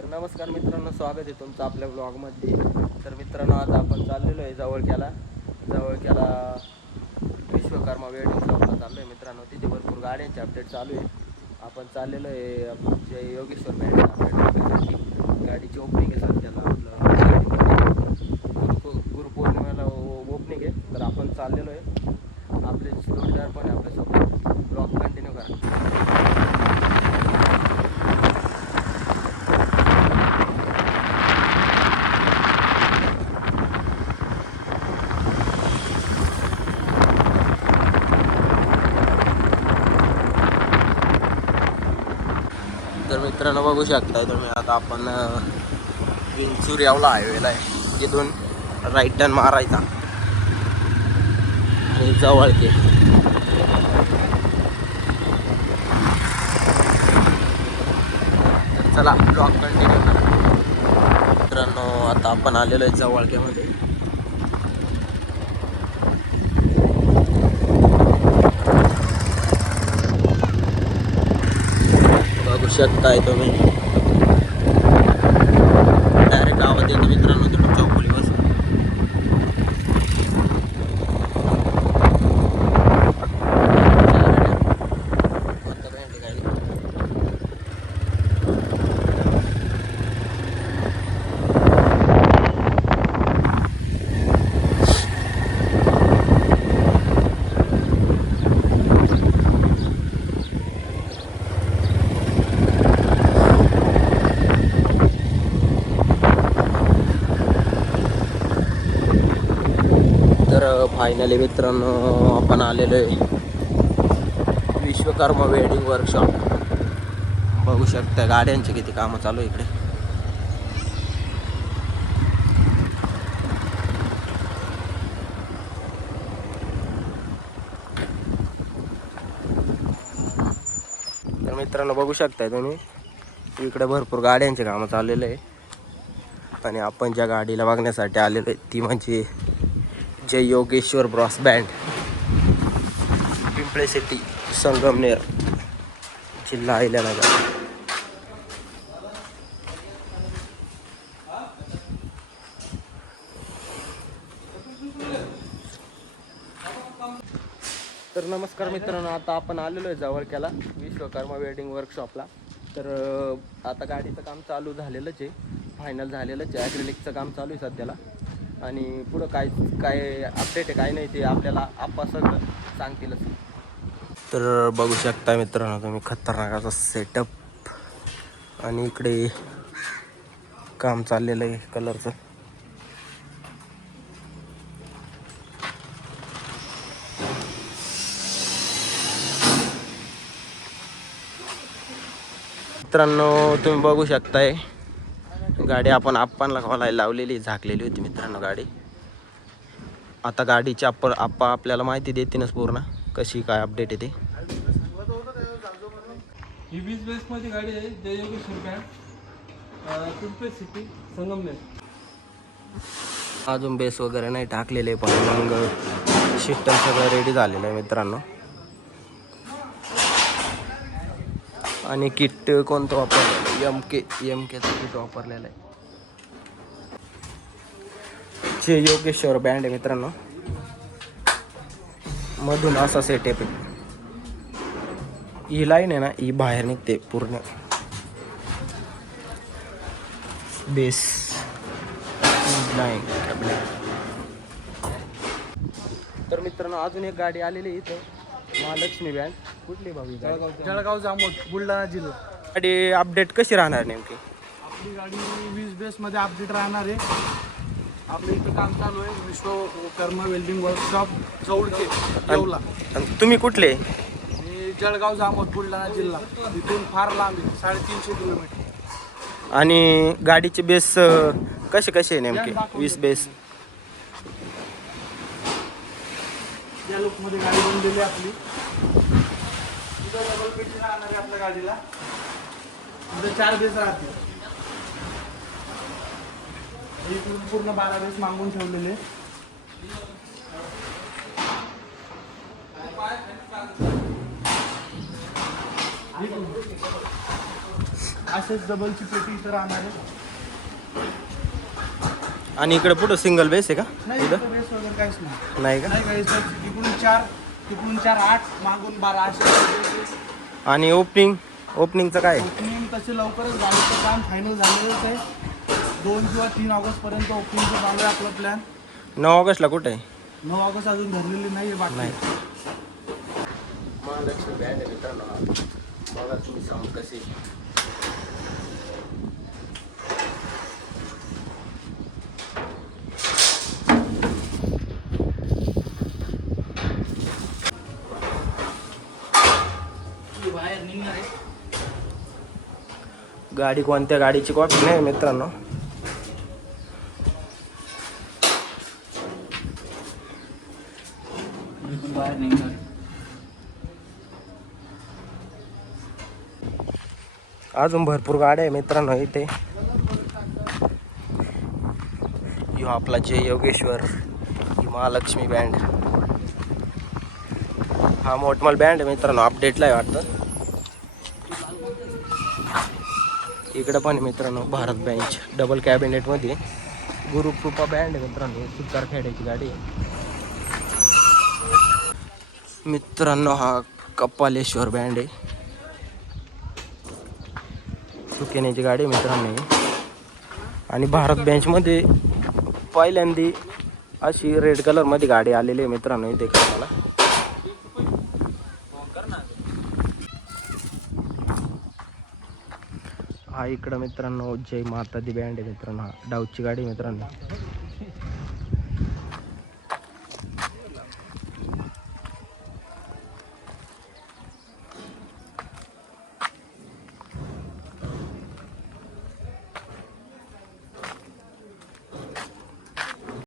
तर नमस्कार मित्रांनो, स्वागत आहे तुमचं आपल्या ब्लॉगमध्ये. तर मित्रांनो, आज आपण चाललेलो आहे जवळक्याला विश्वकर्मा वेडिंग शॉपला चाललो आहे मित्रांनो. तिथे भरपूर गाड्यांचे अपडेट चालू आहे. आपण चाललेलो आहे जे योगेश्वर बँड अपडेट करण्यासाठी. गाडीची ओपनिंग आहे सध्याला. आपलं गुरुपौर्णिमेला ओपनिंग आहे. तर आपण चाललेलो आहे. आपले जोडीदार पण आहे आपल्यासोबत. ब्लॉग कंटिन्यू करा. तर मित्रांनो, बघू शकताय तुम्ही, आता आपण विंचूर यावला हायवेला आहे. तिथून राईट टर्न मारायचा आणि जवळके. तर चला ब्लॉग कंटिन्यू करा. मित्रांनो, आता आपण आलेलो आहे जवळकेमध्ये. बघू शकताय तुम्ही, डायरेक्ट गावात येतो मित्रांनो. तुम्ही चौकोली बसून फायनली मित्रांनो आपण आलेलो आहे विश्वकर्मा वेडिंग वर्कशॉप. बघू शकता गाड्यांचे किती कामं चालू आहे इकडे. तर मित्रांनो, बघू शकताय तुम्ही, इकडे भरपूर गाड्यांचे कामं चाललेले आहे. आणि आपण ज्या गाडीला बघण्यासाठी आलेलो आहे ती म्हणजे Jay Yogeshwar brass band, Pimple city, Sangamner, जिल्हा अहिल्यानगर. तर नमस्कार मित्रांनो, आता आपण आलेलो आहे जवळक्याला विश्वकर्मा वेडिंग वर्कशॉपला. तर आता गाडीचं काम चालू झालेलंच आहे, फायनल झालेलंच आहे. ॲक्रिलिकचं काम चालू आहे सध्याला. आणि पुढं काय अपडेट आहे काय नाही ते आपल्याला आप्पा सगळं सांगतीलच. तर बघू शकता मित्रांनो तुम्ही, खतरनाक असा सेटअप. आणि इकडे काम चाललेलं आहे कलरचं. मित्रांनो, तुम्ही बघू शकताय गाडी आपण आप्पांना खोलायला लावलेली, झाकलेली होती मित्रांनो गाडी. आता गाडीची आप्पा आपल्याला माहिती देतीनच पूर्ण कशी काय अपडेट आहे ते. ही 20 बेसमध्ये गाडी आहे, जय योगेश्वर बँड, पिंपळे सिटी, संगमनेर. अजून बेस वगैरे नाही टाकलेले, पण मग सिस्टम सगळं रेडी झालेलं आहे मित्रांनो. आणि किट कोणतं वापरलेलं? एमकेचं किट वापरलेलं आहे. जे योगेश्वर बँड आहे मित्रांनो. मधून असा सेटअप आहे. ही लाईन आहे ना, ही बाहेर निघते पूर्ण बेस लाईन. तर मित्रांनो, अजून एक गाडी आलेली इथं, महालक्ष्मी बँड. कुठली भावी? जळगाव जामोद, बुलढाणा जिल्हा. गाडी अपडेट कशी राहणार नेमकी? आपली गाडी 20 बेसमध्ये अपडेट राहणार आहे. आपलं इथं काम चालू आहे विश्वकर्मा वेल्डिंग वर्कशॉप, चौडके, येवला. आणि तुम्ही कुठले? आणि जळगाव जामोद, बुलढाणा जिल्हा. इथून फार लांब आहे, 350 किलोमीटर. आणि गाडीचे बेस कसे आहे नेमके? 20 बेस या लुकमध्ये गाडी बनलेली आपली. इथं डबल पेटी राहणार आहे आपल्या गाडीला. इथं 4 बेस राहतील. इथून पूर्ण 12 बेस मागून ठेवलेले. असेच डबलची पेटी इथं राहणार आहे. आणि इकडे पुढं सिंगल बेस आहे का नाही इथं? इथं बेस वगैरे काहीच नाही. नाही का? नाही काही इकडून 4 तिकडून 4 8 मागून 12 असे. आणि ओपनिंगचं काय? ओपनिंग तसे लवकरच गाडीचं काम फायनल झालेलंच आहे. 2 किंवा 3 ऑगस्टपर्यंत ओपनिंगचं चालू आहे आपलं प्लॅन. 9 ऑगस्टला कुठे आहे? 9 ऑगस्ट अजून धरलेली नाही आहे बाकी. महालक्ष्मी बँड आहे मित्रांनो. बघा तुम्ही साऊंड कशी. बाहेर निघणार आहे. गाडी कोणत्या गाडीची कॉपी नाही मित्रांनो. बाहेर निघणार. अजून भरपूर गाड्या आहे मित्रांनो इथे. यो आपला जय योगेश्वर, ही महालक्ष्मी बँड. हा मोठमल बँड आहे मित्रांनो, अपडेटला आहे वाटतं. इकडं पण आहे मित्रांनो भारत बेंच डबल कॅबिनेटमध्ये. गुरुकृपा बँड आहे मित्रांनो, सुतार खेड्याची गाडी आहे मित्रांनो. हा कपालेश्वर बँड आहे, सुकेण्याची गाडी आहे मित्रांनो. आणि भारत बेंचमध्ये पहिल्यांदी अशी रेड कलरमध्ये गाडी आलेली आहे मित्रांनो इथे मला. हा इकडं मित्रांनो जय माता दी बँड आहे मित्रांनो. हा डाऊची गाडी आहे मित्रांनो.